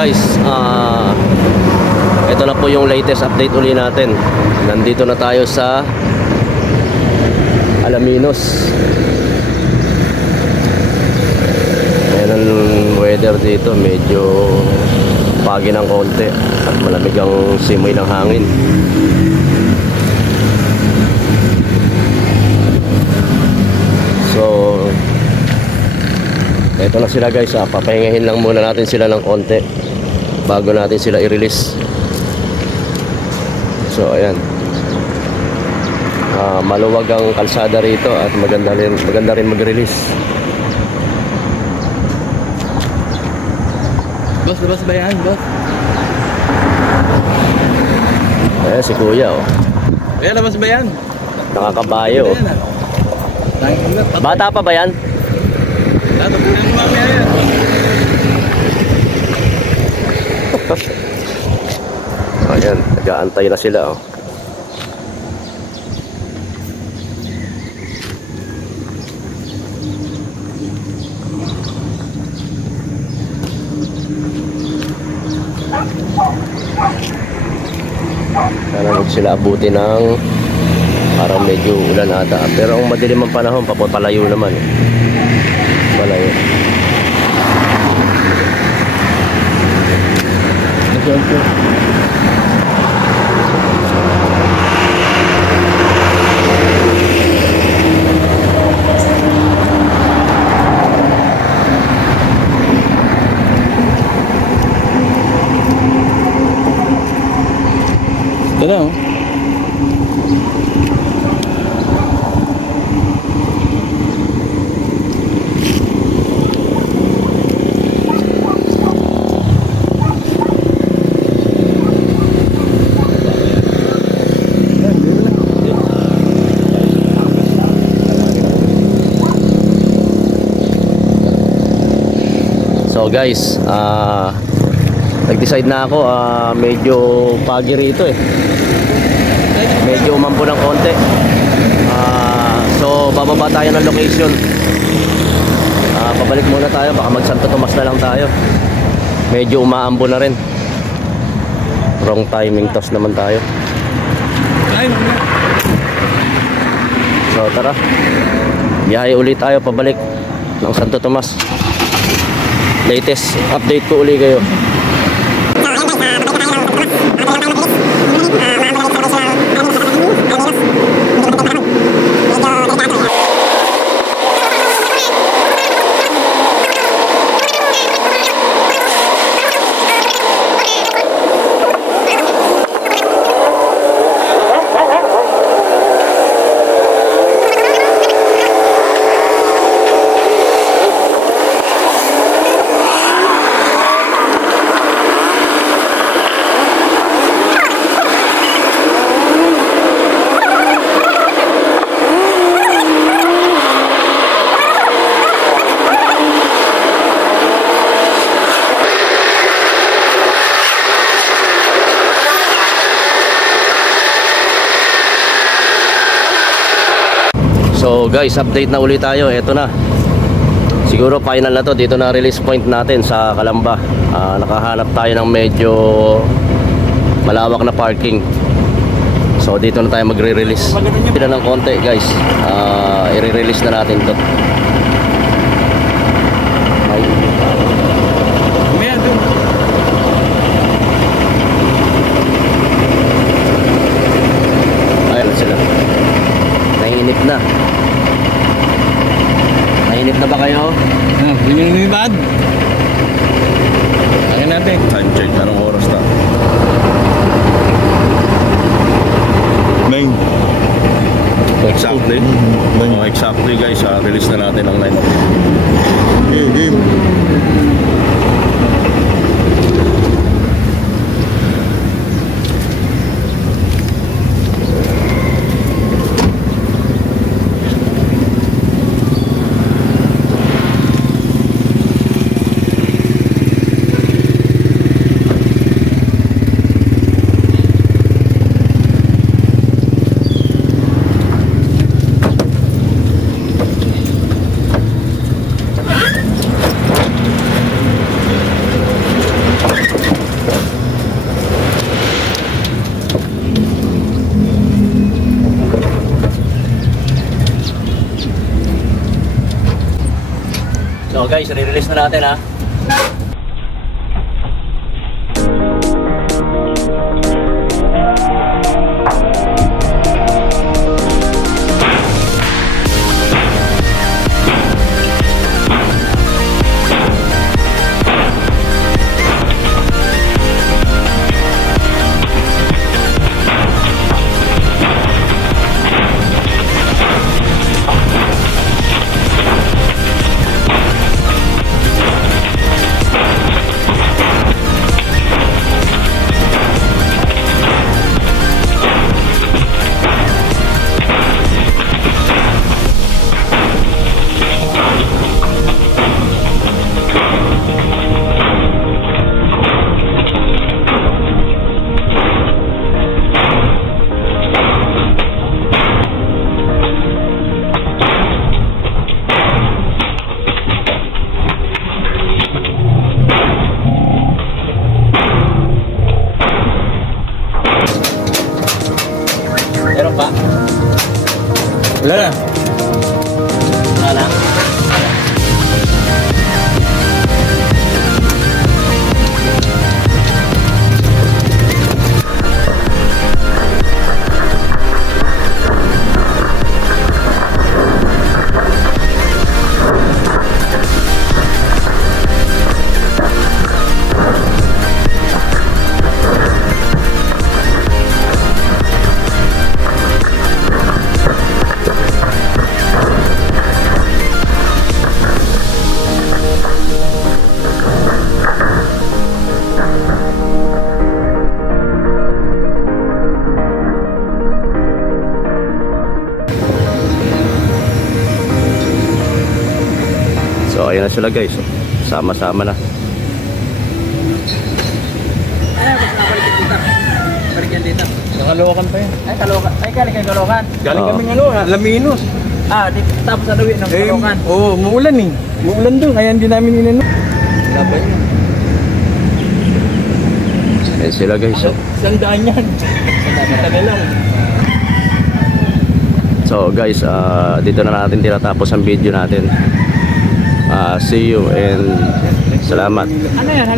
Guys, ito na po yung latest update uli natin. Nandito na tayo sa Alaminos. Ayan ang weather dito, medyo pagi ng konti at malamig ang simoy ng hangin. So ito na sila guys, papahingahin lang muna natin sila ng konti bago natin sila i-release. So ayan, maluwag ang kalsada rito at maganda rin mag-release. Boss, labas ba yan, boss? Ayan si kuya, oh. Kuya, labas ba yan? Nakakabayo, oh. Bata pa ba yan? Ayan, nag-aantay na sila, oh. Sana huwag sila abuti ng parang medyo ulan ata, pero ang madilim ang panahon, papalayo naman, eh. Malayo. Ito na, oh. So guys, nag-decide na ako, medyo pagi rito, eh. Medyo umampo ng konti. So bababa tayo ng location. Pabalik muna tayo, baka mag Santo Tomas na lang tayo. Medyo umaambo na rin. Wrong timing toss naman tayo. So tara, biyahe ulit tayo pabalik ng Santo Tomas. Latest update ko uli kayo. So guys, update na ulit tayo. Ito na, siguro final na to. Dito na release point natin sa Calamba. Nakahanap tayo ng medyo malawak na parking. So dito na tayo magre-release. Pila ng konti guys, i-release na natin to. Ayan sila. Nainip na. Nainip na ba kayo? Binibad. Ayan natin. Time check, anong oras na? 9. Exactly. Exactly guys, release na natin ang 9. Game. guys, re-release na natin ha. Meron pa? Wala na. Wala na. So ayan na sila guys, sama-sama na. Ay, mas nabalik dito. Balik yan dito. Nakalokan pa yan. Ay, Caloocan. Ay, galing kay Caloocan. Galing Oo. kami Laminos. Tapos ano ng Caloocan. Muulan eh. Muulan doon, kaya hindi namin inano. Laban yun. Ayan sila guys. Sandaan yan. Sandaan lang. So guys, dito na natin tinatapos ang video natin. See you and salamat. Ano yan?